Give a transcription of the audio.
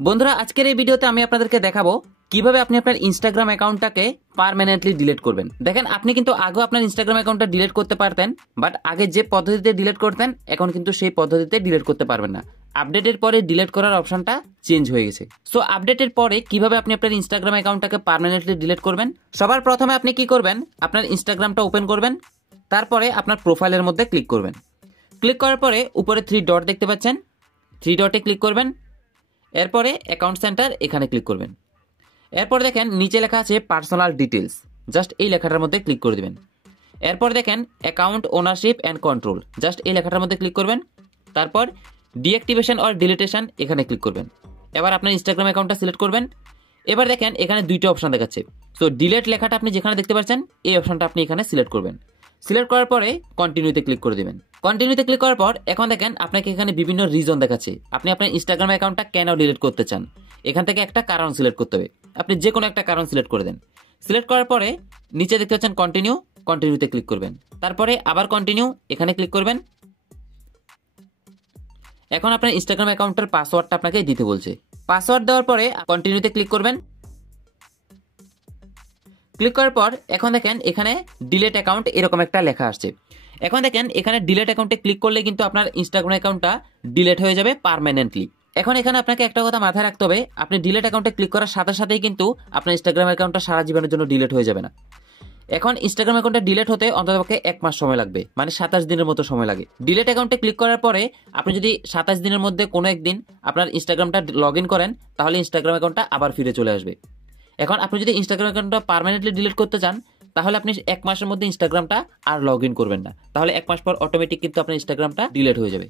বন্ধুরা আজকের এই ভিডিওতে আমি আপনাদেরকে দেখাবো কিভাবে আপনি আপনার ইনস্টাগ্রাম অ্যাকাউন্টটাকে পার্মানেন্টলি ডিলিট করবেন। দেখেন আপনি কিন্তু আগে আপনার ইনস্টাগ্রাম অ্যাকাউন্টটা ডিলিট করতে পারতেন, বাট আগে যে পদ্ধতিতে ডিলিট করতেন এখন কিন্তু সেই পদ্ধতিতে ডিলিট করতে পারবেন না। আপডেটের পরে ডিলিট করার অপশনটা চেঞ্জ হয়ে গেছে। সো আপডেটের পরে কিভাবে আপনি আপনার ইনস্টাগ্রাম অ্যাকাউন্টটাকে পার্মানেন্টলি ডিলিট করবেন, সবার প্রথমে আপনি কি করবেন, আপনার ইনস্টাগ্রামটা ওপেন করবেন, তারপরে আপনার প্রোফাইলের মধ্যে ক্লিক করবেন। ক্লিক করার পরে উপরে 3 ডট দেখতে পাচ্ছেন, 3 ডটে ক্লিক করবেন। এরপরে অ্যাকাউন্ট সেন্টার এখানে ক্লিক করবেন। এরপর দেখেন নিচে লেখা আছে পার্সোনাল ডিটেলস, জাস্ট এই লেখাটার মধ্যে ক্লিক করে দিবেন। এরপর দেখেন account ownership and control, just এই লেখাটার মধ্যে ক্লিক করবেন। তারপর ডিঅ্যাক্টিভেশন অর ডিলিটেশন এখানে ক্লিক করবেন। এবার আপনার ইনস্টাগ্রাম অ্যাকাউন্টটা সিলেক্ট করবেন। এবার দেখেন এখানে দুইটা অপশন দেখাচ্ছে। সো ডিলিট লেখাটা আপনি যেখানে দেখতে পাচ্ছেন এই অপশনটা আপনি এখানে সিলেক্ট করবেন। সিলেক্ট করার পরে কন্টিনিউতে ক্লিক করে দেবেন। কন্টিনিউতে ক্লিক করার পর এখন দেখেন আপনাকে এখানে বিভিন্ন রিজন দেখাচ্ছে আপনি আপনার ইনস্টাগ্রাম অ্যাকাউন্টটা কেন ডিলিট করতে চান। এখান থেকে একটা কারণ সিলেক্ট করতে হবে, আপনি যে কোনো একটা কারণ সিলেক্ট করে দেন। সিলেক্ট করার পরে নিচে দেখতে পাচ্ছেন কন্টিনিউ, কন্টিনিউতে ক্লিক করবেন। তারপরে আবার কন্টিনিউ এখানে ক্লিক করবেন। এখন আপনার ইনস্টাগ্রাম অ্যাকাউন্টের পাসওয়ার্ডটা আপনাকে দিতে বলছে। পাসওয়ার্ড দেওয়ার পরে কন্টিনিউতে ক্লিক করবেন। ক্লিক করার পর এখন দেখেন এখানে ডিলিট অ্যাকাউন্ট এরকম একটা লেখা আসছে। এখন দেখেন এখানে ডিলিট অ্যাকাউন্টে ক্লিক করলে কিন্তু আপনার ইনস্টাগ্রাম অ্যাকাউন্টটা ডিলিট হয়ে যাবে পার্মানেন্টলি। এখন এখানে আপনাকে একটা কথা মাথায় রাখতে হবে, আপনি ডিলিট অ্যাকাউন্টে ক্লিক করার সাথে সাথেই কিন্তু আপনার ইনস্টাগ্রাম অ্যাকাউন্টটা সারা জীবনের জন্য ডিলিট হয়ে যাবে না। এখন ইনস্টাগ্রাম অ্যাকাউন্টটা ডিলিট হতে অন্ততপক্ষে 1 মাস সময় লাগবে, মানে 27 দিনের মতো সময় লাগে। ডিলিট অ্যাকাউন্টে ক্লিক করার পরে আপনি যদি 27 দিনের মধ্যে কোনো একদিন আপনার ইনস্টাগ্রামটা লগ ইন করেন তাহলে ইনস্টাগ্রাম অ্যাকাউন্টটা আবার ফিরে চলে আসবে। এখন আপনি যদি ইনস্টাগ্রাম অ্যাকাউন্টটা পার্মানেন্টলি ডিলিট করতে চান তাহলে আপনি 1 মাসের মধ্যে ইনস্টাগ্রামটা আর লগ ইন করবেন না, তাহলে 1 মাস পর অটোমেটিক কিন্তু আপনার ইনস্টাগ্রামটা ডিলিট হয়ে যাবে।